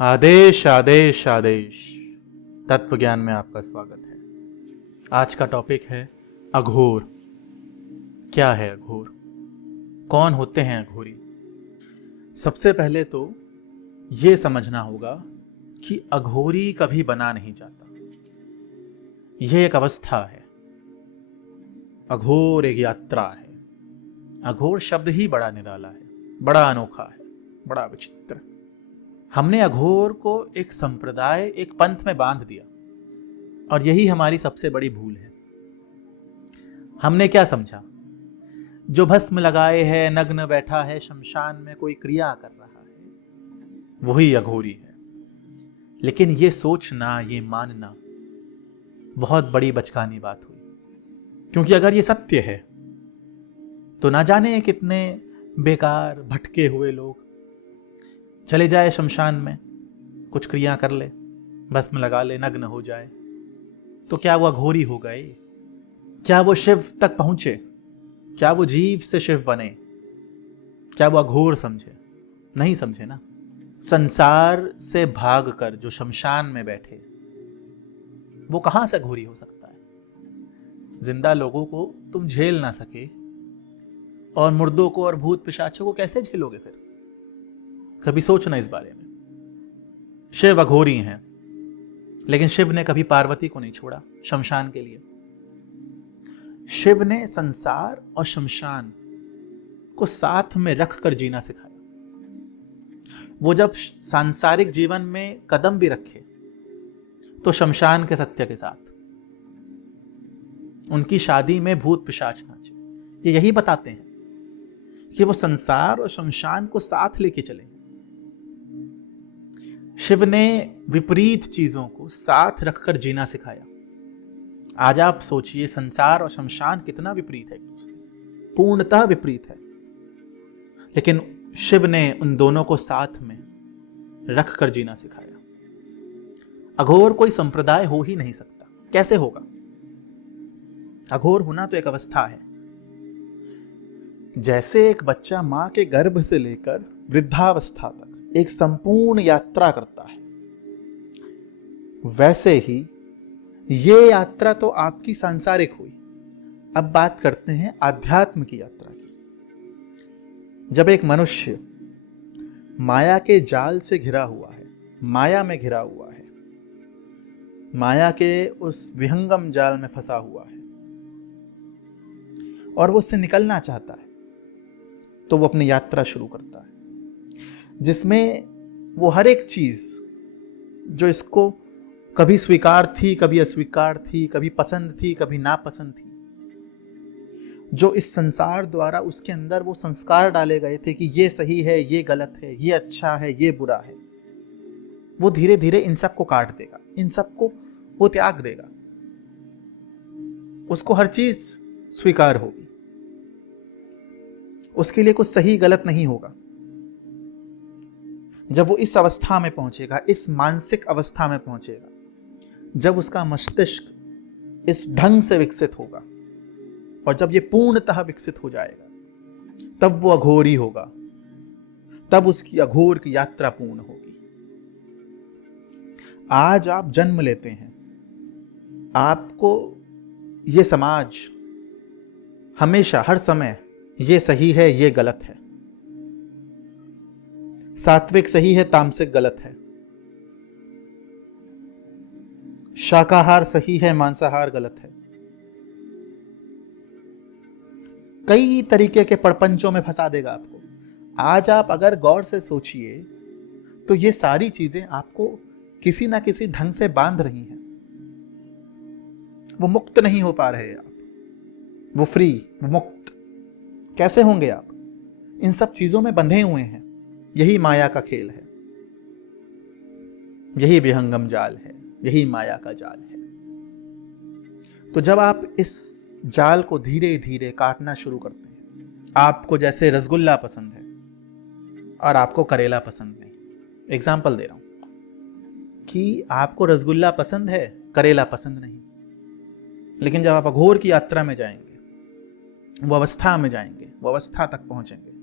आदेश आदेश आदेश। तत्व ज्ञान में आपका स्वागत है। आज का टॉपिक है अघोर। क्या है अघोर? कौन होते हैं अघोरी? सबसे पहले तो यह समझना होगा कि अघोरी कभी बना नहीं जाता। यह एक अवस्था है। अघोर एक यात्रा है। अघोर शब्द ही बड़ा निराला है, बड़ा अनोखा है, बड़ा विचित्र। हमने अघोर को एक संप्रदाय, एक पंथ में बांध दिया और यही हमारी सबसे बड़ी भूल है। हमने क्या समझा? जो भस्म लगाए है, नग्न बैठा है, शमशान में कोई क्रिया कर रहा है, वही अघोरी है। लेकिन ये सोचना, ये मानना बहुत बड़ी बचकानी बात हुई। क्योंकि अगर ये सत्य है तो ना जाने कितने बेकार भटके हुए लोग चले जाए शमशान में, कुछ क्रिया कर ले, भस्म लगा ले, नग्न हो जाए, तो क्या वो अघोरी हो गए? क्या वो शिव तक पहुंचे? क्या वो जीव से शिव बने? क्या वो अघोर समझे? नहीं समझे ना। संसार से भागकर जो शमशान में बैठे, वो कहां से अघोरी हो सकता है? जिंदा लोगों को तुम झेल ना सके और मुर्दों को और भूत पिशाचों को कैसे झेलोगे फिर? कभी सोचना इस बारे में। शिव अघोरी हैं, लेकिन शिव ने कभी पार्वती को नहीं छोड़ा शमशान के लिए। शिव ने संसार और शमशान को साथ में रखकर जीना सिखाया। वो जब सांसारिक जीवन में कदम भी रखे तो शमशान के सत्य के साथ। उनकी शादी में भूत पिशाच नाचे। ये यही बताते हैं कि वो संसार और शमशान को साथ लेके चले। शिव ने विपरीत चीजों को साथ रखकर जीना सिखाया। आज आप सोचिए, संसार और शमशान कितना विपरीत है एक दूसरे से, पूर्णतः विपरीत है। लेकिन शिव ने उन दोनों को साथ में रखकर जीना सिखाया। अघोर कोई संप्रदाय हो ही नहीं सकता। कैसे होगा? अघोर होना तो एक अवस्था है। जैसे एक बच्चा मां के गर्भ से लेकर वृद्धावस्था तक एक संपूर्ण यात्रा करता है, वैसे ही ये यात्रा तो आपकी सांसारिक हुई। अब बात करते हैं आध्यात्म की यात्रा की। जब एक मनुष्य माया के जाल से घिरा हुआ है, माया में घिरा हुआ है, माया के उस विहंगम जाल में फंसा हुआ है और वो उससे निकलना चाहता है, तो वो अपनी यात्रा शुरू करता है, जिसमें वो हर एक चीज जो इसको कभी स्वीकार थी, कभी अस्वीकार थी, कभी पसंद थी, कभी नापसंद थी, जो इस संसार द्वारा उसके अंदर वो संस्कार डाले गए थे कि ये सही है, ये गलत है, ये अच्छा है, ये बुरा है, वो धीरे धीरे इन सब को काट देगा, इन सब को वो त्याग देगा। उसको हर चीज स्वीकार होगी। उसके लिए कुछ सही गलत नहीं होगा। जब वो इस अवस्था में पहुंचेगा, इस मानसिक अवस्था में पहुंचेगा, जब उसका मस्तिष्क इस ढंग से विकसित होगा और जब ये पूर्णतः विकसित हो जाएगा, तब वो अघोरी होगा। तब उसकी अघोर की यात्रा पूर्ण होगी। आज आप जन्म लेते हैं, आपको ये समाज हमेशा हर समय ये सही है, ये गलत है, सात्विक सही है, तामसिक गलत है, शाकाहार सही है, मांसाहार गलत है, कई तरीके के प्रपंचों में फंसा देगा आपको। आज आप अगर गौर से सोचिए तो ये सारी चीजें आपको किसी ना किसी ढंग से बांध रही हैं। वो मुक्त नहीं हो पा रहे आप, वो फ्री, वो मुक्त कैसे होंगे आप? इन सब चीजों में बंधे हुए हैं। यही माया का खेल है, यही विहंगम जाल है, यही माया का जाल है। तो जब आप इस जाल को धीरे धीरे काटना शुरू करते हैं, आपको जैसे रसगुल्ला पसंद है और आपको करेला पसंद नहीं, एग्जाम्पल दे रहा हूं कि आपको रसगुल्ला पसंद है, करेला पसंद नहीं, लेकिन जब आप अघोर की यात्रा में जाएंगे, वो अवस्था में जाएंगे, वो अवस्था तक पहुंचेंगे,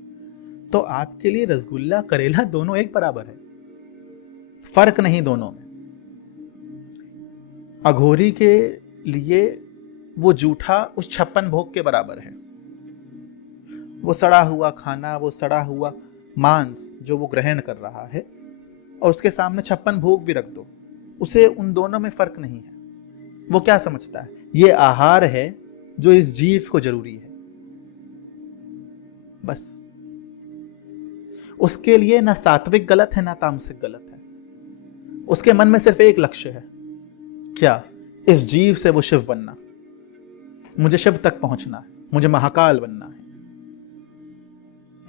तो आपके लिए रसगुल्ला करेला दोनों एक बराबर है। फर्क नहीं दोनों में। अघोरी के लिए वो जूठा उस 56 भोग के बराबर है। वो सड़ा हुआ खाना, वो सड़ा हुआ मांस जो वो ग्रहण कर रहा है, और उसके सामने 56 भोग भी रख दो, उसे उन दोनों में फर्क नहीं है। वो क्या समझता है? ये आहार है जो इस जीव को जरूरी है, बस। उसके लिए ना सात्विक गलत है ना तामसिक गलत है। उसके मन में सिर्फ एक लक्ष्य है, क्या? इस जीव से वो शिव बनना। मुझे शिव तक पहुंचना है, मुझे महाकाल बनना है,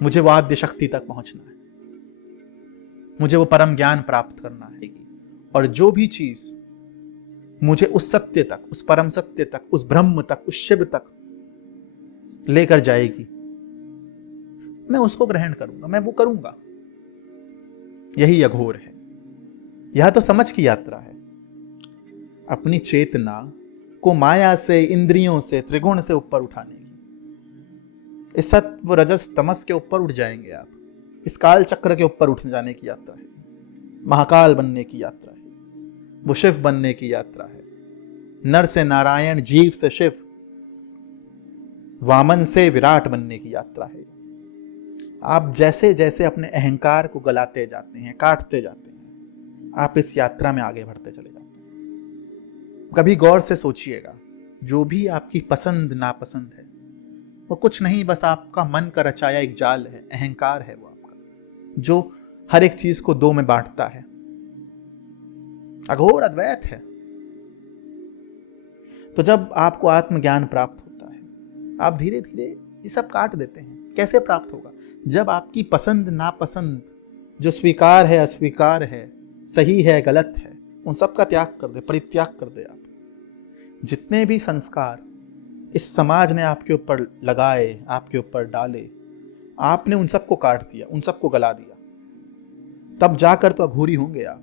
मुझे वाद्य शक्ति तक पहुंचना है, मुझे वो परम ज्ञान प्राप्त करना है। और जो भी चीज मुझे उस सत्य तक, उस परम सत्य तक, उस ब्रह्म तक, उस शिव तक लेकर जाएगी, मैं उसको ग्रहण करूंगा, मैं वो करूंगा। यही अघोर है। यह तो समझ की यात्रा है। अपनी चेतना को माया से, इंद्रियों से, त्रिगुण से ऊपर उठाने की। इस सत्व रजस तमस के ऊपर उठ जाएंगे आप। इस काल चक्र के ऊपर उठ जाने की यात्रा है। महाकाल बनने की यात्रा है, वो शिव बनने की यात्रा है। नर से नारायण, जीव से शिव, वामन से विराट बनने की यात्रा है। आप जैसे जैसे अपने अहंकार को गलाते जाते हैं, काटते जाते हैं, आप इस यात्रा में आगे बढ़ते चले जाते हैं। कभी गौर से सोचिएगा, जो भी आपकी पसंद नापसंद है वो कुछ नहीं, बस आपका मन का रचाया एक जाल है, अहंकार है वो आपका, जो हर एक चीज को दो में बांटता है। अघोर अद्वैत है। तो जब आपको आत्मज्ञान प्राप्त होता है, आप धीरे धीरे ये सब काट देते हैं। कैसे प्राप्त होगा? जब आपकी पसंद नापसंद, जो स्वीकार है अस्वीकार है, सही है गलत है, उन सब का त्याग कर दे, परित्याग कर दे आप। जितने भी संस्कार इस समाज ने आपके ऊपर लगाए, आपके ऊपर डाले, आपने उन सबको काट दिया, उन सबको गला दिया। तब जाकर तो अघोरी होंगे आप।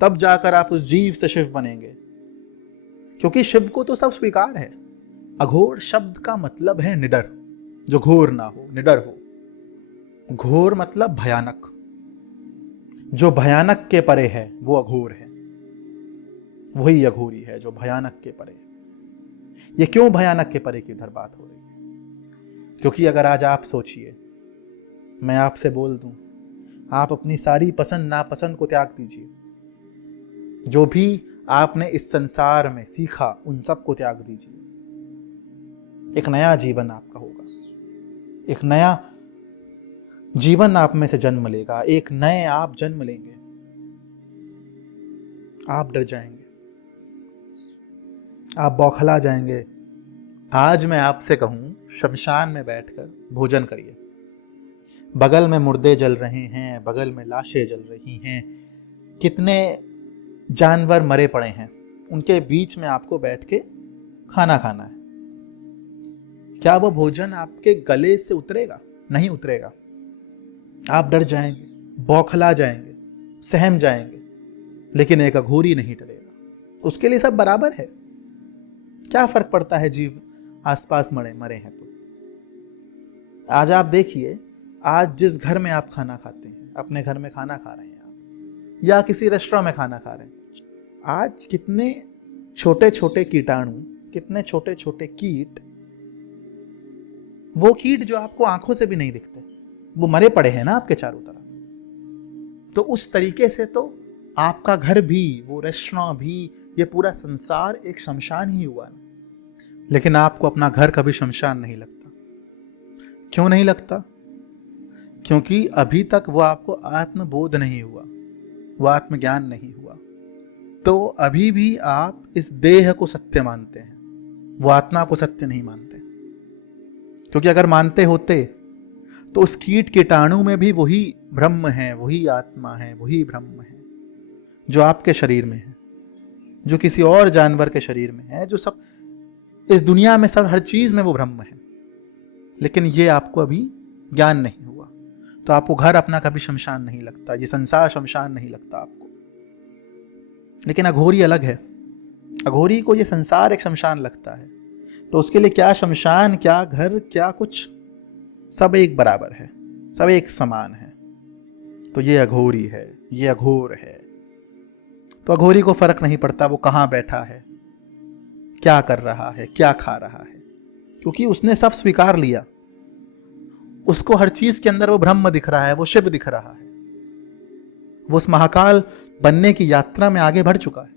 तब जाकर आप उस जीव से शिव बनेंगे, क्योंकि शिव को तो सब स्वीकार है। अघोर शब्द का मतलब है निडर, जो घोर ना हो, निडर हो। घोर मतलब भयानक। जो भयानक के परे है वो अघोर है। वही अघोरी है जो भयानक के परे है। ये क्यों भयानक के परे की इधर बात हो रही है? क्योंकि अगर आज आप सोचिए, मैं आपसे बोल दूं, आप अपनी सारी पसंद नापसंद को त्याग दीजिए। जो भी आपने इस संसार में सीखा उन सब को त्याग दीजिए। एक नया जीवन आपका होगा, एक नया जीवन आप में से जन्म लेगा, एक नए आप जन्म लेंगे। आप डर जाएंगे, आप बौखला जाएंगे। आज मैं आपसे कहूं, शमशान में बैठकर भोजन करिए। बगल में मुर्दे जल रहे हैं, बगल में लाशें जल रही हैं, कितने जानवर मरे पड़े हैं, उनके बीच में आपको बैठ के खाना खाना है। क्या वो भोजन आपके गले से उतरेगा? नहीं उतरेगा। आप डर जाएंगे, बौखला जाएंगे, सहम जाएंगे। लेकिन एक अघोरी नहीं डरेगा। उसके लिए सब बराबर है। क्या फर्क पड़ता है जीव आसपास मरे हैं तो। आज आप देखिए, आज जिस घर में आप खाना खाते हैं, अपने घर में खाना खा रहे हैं आप, या किसी रेस्टोरेंट में खाना खा रहे हैं, आज कितने छोटे छोटे कीटाणु, कितने छोटे छोटे कीट, वो कीट जो आपको आंखों से भी नहीं दिखते, वो मरे पड़े हैं ना आपके चारों तरफ। तो उस तरीके से तो आपका घर भी, वो रेस्टोरेंट भी, ये पूरा संसार एक शमशान ही हुआ ना। लेकिन आपको अपना घर कभी शमशान नहीं लगता। क्यों नहीं लगता? क्योंकि अभी तक वो आपको आत्मबोध नहीं हुआ, वो आत्मज्ञान नहीं हुआ। तो अभी भी आप इस देह को सत्य मानते हैं, वो आत्मा को सत्य नहीं मानते। क्योंकि अगर मानते होते तो उस कीट कीटाणु में भी वही ब्रह्म है, वही आत्मा है, वही ब्रह्म है जो आपके शरीर में है, जो किसी और जानवर के शरीर में है, जो सब इस दुनिया में, सब हर चीज में वो ब्रह्म है। लेकिन ये आपको अभी ज्ञान नहीं हुआ, तो आपको घर अपना कभी शमशान नहीं लगता, ये संसार शमशान नहीं लगता आपको। लेकिन अघोरी अलग है। अघोरी को ये संसार एक शमशान लगता है। तो उसके लिए क्या शमशान, क्या घर, क्या कुछ, सब एक बराबर है, सब एक समान है। तो ये अघोरी है, ये अघोर है। तो अघोरी को फर्क नहीं पड़ता वो कहाँ बैठा है, क्या कर रहा है, क्या खा रहा है, क्योंकि उसने सब स्वीकार लिया। उसको हर चीज के अंदर वो ब्रह्म दिख रहा है, वो शिव दिख रहा है, वो उस महाकाल बनने की यात्रा में आगे बढ़ चुका है।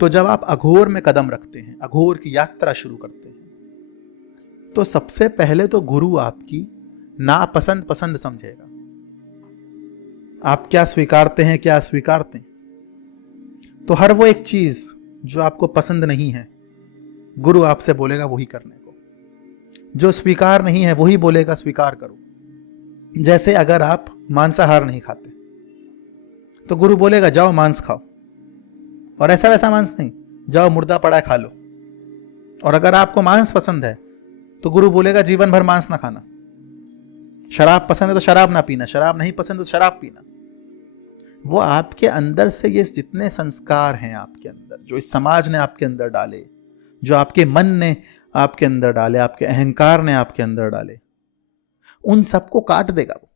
तो जब आप अघोर में कदम रखते हैं, अघोर की यात्रा शुरू करते हैं, तो सबसे पहले तो गुरु आपकी नापसंद पसंद समझेगा। आप क्या स्वीकारते हैं, क्या स्वीकारते हैं, तो हर वो एक चीज जो आपको पसंद नहीं है गुरु आपसे बोलेगा वही करने को, जो स्वीकार नहीं है वही बोलेगा स्वीकार करो। जैसे अगर आप मांसाहार नहीं खाते तो गुरु बोलेगा जाओ मांस खाओ, और ऐसा वैसा मांस नहीं, जाओ मुर्दा पड़ा है खा लो। और अगर आपको मांस पसंद है तो गुरु बोलेगा जीवन भर मांस ना खाना। शराब पसंद है तो शराब ना पीना, शराब नहीं पसंद तो शराब पीना। वो आपके अंदर से ये जितने संस्कार हैं आपके अंदर, जो इस समाज ने आपके अंदर डाले, जो आपके मन ने आपके अंदर डाले, आपके अहंकार ने आपके अंदर डाले, उन सबको काट देगा वो।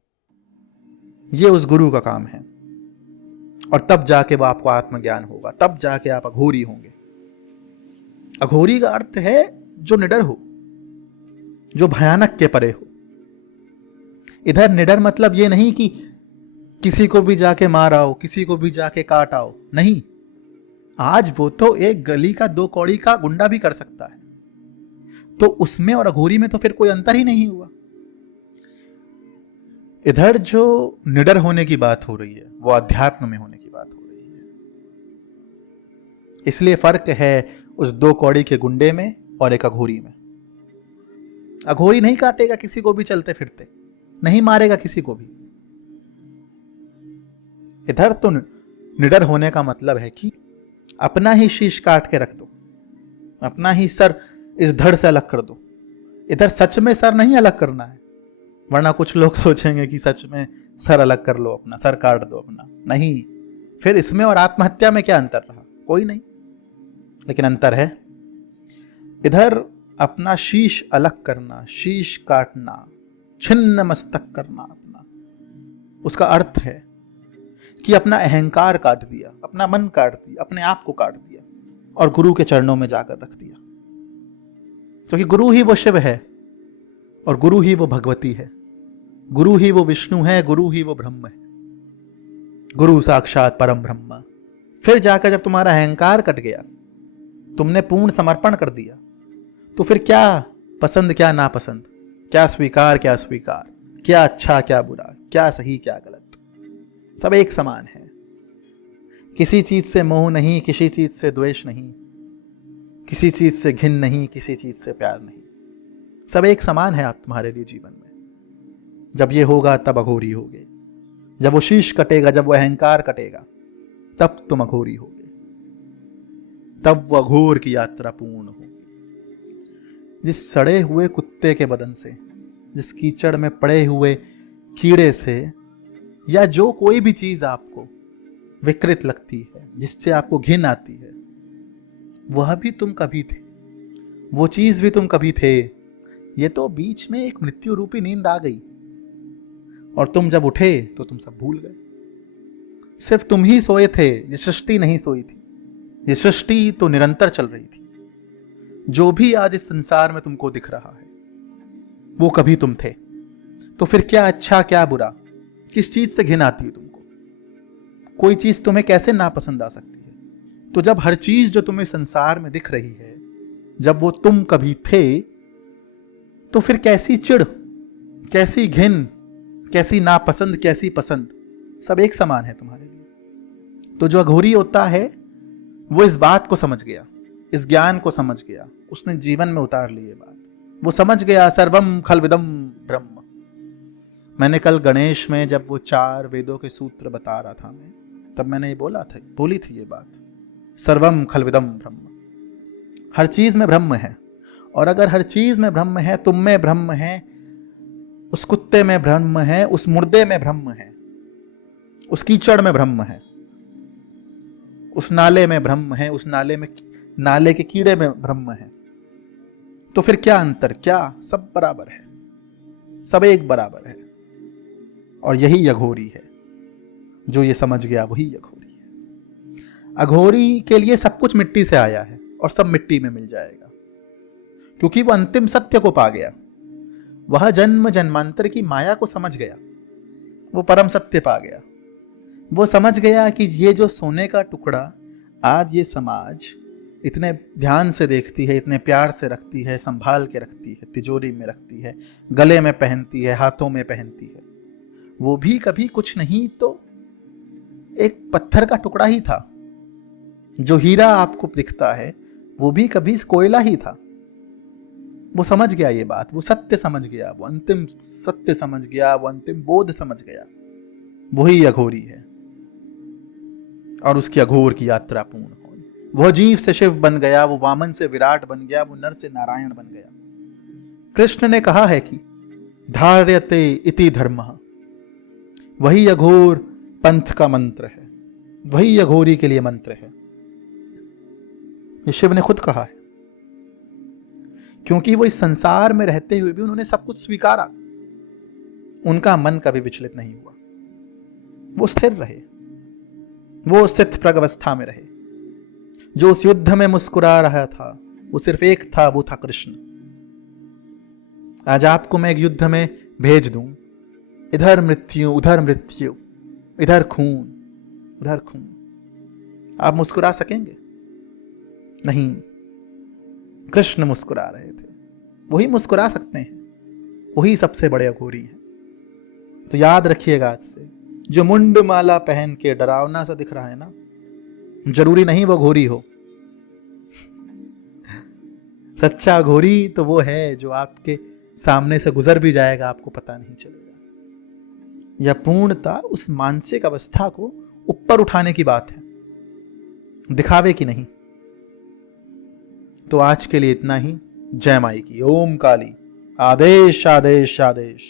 ये उस गुरु का काम है। और तब जाके वो आपको आत्मज्ञान होगा, तब जाके आप अघोरी होंगे। अघोरी का अर्थ है जो निडर हो, जो भयानक के परे हो। इधर निडर मतलब ये नहीं कि किसी को भी जाके मार आओ, किसी को भी जाके काट आओ, नहीं। आज वो तो एक गली का 2 कौड़ी का गुंडा भी कर सकता है, तो उसमें और अघोरी में तो फिर कोई अंतर ही नहीं हुआ। इधर जो निडर होने की बात हो रही है वो अध्यात्म में होने की बात हो रही है। इसलिए फर्क है उस 2 कौड़ी के गुंडे में और एक अघोरी में। अघोरी नहीं काटेगा किसी को भी चलते फिरते, नहीं मारेगा किसी को भी। इधर तो निडर होने का मतलब है कि अपना ही शीश काट के रख दो, अपना ही सर इस धड़ से अलग कर दो। इधर सच में सर नहीं अलग करना है, वरना कुछ लोग सोचेंगे कि सच में सर अलग कर लो, अपना सर काट दो अपना। नहीं, फिर इसमें और आत्महत्या में क्या अंतर रहा? कोई नहीं। लेकिन अंतर है इधर अपना शीश अलग करना, शीश काटना, छिन्न मस्तक करना अपना, उसका अर्थ है कि अपना अहंकार काट दिया, अपना मन काट दिया, अपने आप को काट दिया और गुरु के चरणों में जाकर रख दिया। क्योंकि गुरु ही वो शिव है और गुरु ही वो भगवती है, गुरु ही वो विष्णु है, गुरु ही वो ब्रह्म है, गुरु साक्षात परम ब्रह्म। फिर जाकर जब तुम्हारा अहंकार कट गया, तुमने पूर्ण समर्पण कर दिया, तो फिर क्या पसंद क्या नापसंद, क्या स्वीकार क्या स्वीकार, क्या अच्छा क्या बुरा, क्या सही क्या गलत, सब एक समान है। किसी चीज से मोह नहीं, किसी चीज से द्वेष नहीं, किसी चीज से घिन नहीं, किसी चीज से प्यार नहीं, सब एक समान है आप तुम्हारे लिए जीवन में। जब ये होगा तब अघोरी होगे। जब वो शीश कटेगा, जब वो अहंकार कटेगा, तब तुम अघोरी होगे, तब वो अघोर की यात्रा पूर्ण होगी। जिस सड़े हुए कुत्ते के बदन से, जिस कीचड़ में पड़े हुए कीड़े से, या जो कोई भी चीज आपको विकृत लगती है, जिससे आपको घिन आती है, वह भी तुम कभी थे, वो चीज भी तुम कभी थे। ये तो बीच में एक मृत्यु रूपी नींद आ गई और तुम जब उठे तो तुम सब भूल गए। सिर्फ तुम ही सोए थे, ये सृष्टि नहीं सोई थी। ये सृष्टि तो निरंतर चल रही थी। जो भी आज इस संसार में तुमको दिख रहा है वो कभी तुम थे। तो फिर क्या अच्छा क्या बुरा, किस चीज से घिन आती है तुमको? कोई चीज तुम्हें कैसे नापसंद आ सकती है? तो जब हर चीज जो तुम्हें संसार में दिख रही है, जब वो तुम कभी थे, तो फिर कैसी चिढ़, कैसी घिन, कैसी नापसंद, कैसी पसंद, सब एक समान है तुम्हारे लिए। तो जो अघोरी होता है वो इस बात को समझ गया, इस ज्ञान को समझ गया, उसने जीवन में उतार ली ये बात। वो समझ गया सर्वम खलविदम ब्रह्म। मैंने कल गणेश में जब वो 4 वेदों के सूत्र बता रहा था मैं, तब मैंने ये बोली थी ये बात, सर्वम खलविदम ब्रह्म। हर चीज में ब्रह्म है, और अगर हर चीज में ब्रह्म है, तुम में ब्रह्म है, उस कुत्ते में ब्रह्म है, उस मुर्दे में ब्रह्म है, उस कीचड़ में ब्रह्म है, उस नाले में ब्रह्म है, उस नाले के कीड़े में ब्रह्म है, तो फिर क्या अंतर, क्या सब बराबर है, सब एक बराबर है। और यही अघोरी है, जो ये समझ गया वही अघोरी है। अघोरी के लिए सब कुछ मिट्टी से आया है और सब मिट्टी में मिल जाएगा, क्योंकि वो अंतिम सत्य को पा गया। वह जन्म जन्मांतर की माया को समझ गया, वो परम सत्य पा गया। वो समझ गया कि ये जो सोने का टुकड़ा आज ये समाज इतने ध्यान से देखती है, इतने प्यार से रखती है, संभाल के रखती है, तिजोरी में रखती है, गले में पहनती है, हाथों में पहनती है, वो भी कभी कुछ नहीं तो एक पत्थर का टुकड़ा ही था। जो हीरा आपको दिखता है वो भी कभी कोयला ही था। वो समझ गया ये बात, वो सत्य समझ गया, वो अंतिम सत्य समझ गया, वो अंतिम बोध समझ गया। वही अघोरी है और उसकी अघोर की यात्रा पूर्ण हुई। वह जीव से शिव बन गया, वो वामन से विराट बन गया, वो नर से नारायण बन गया। कृष्ण ने कहा है कि धार्यते इति धर्मः, वही अघोर पंथ का मंत्र है, वही अघोरी के लिए मंत्र है। ये शिव ने खुद कहा है, क्योंकि वो इस संसार में रहते हुए भी उन्होंने सब कुछ स्वीकारा। उनका मन कभी विचलित नहीं हुआ, वो स्थिर रहे, वो स्थित प्रज्ञावस्था में रहे। जो उस युद्ध में मुस्कुरा रहा था वो सिर्फ एक था, वो था कृष्ण। आज आपको मैं एक युद्ध में भेज दूं, इधर मृत्यु उधर मृत्यु, इधर खून उधर खून, आप मुस्कुरा सकेंगे? नहीं, कृष्ण मुस्कुरा रहे थे, वही मुस्कुरा सकते हैं, वही सबसे बड़े अघोरी हैं। तो याद रखिएगा आज से, जो मुंड माला पहन के डरावना सा दिख रहा है ना, जरूरी नहीं वो घोरी हो। सच्चा घोरी तो वो है जो आपके सामने से गुजर भी जाएगा, आपको पता नहीं चलेगा। यह पूर्णता उस मानसिक अवस्था को ऊपर उठाने की बात है, दिखावे की नहीं। तो आज के लिए इतना ही। जय माई की। ओम काली। आदेश आदेश आदेश।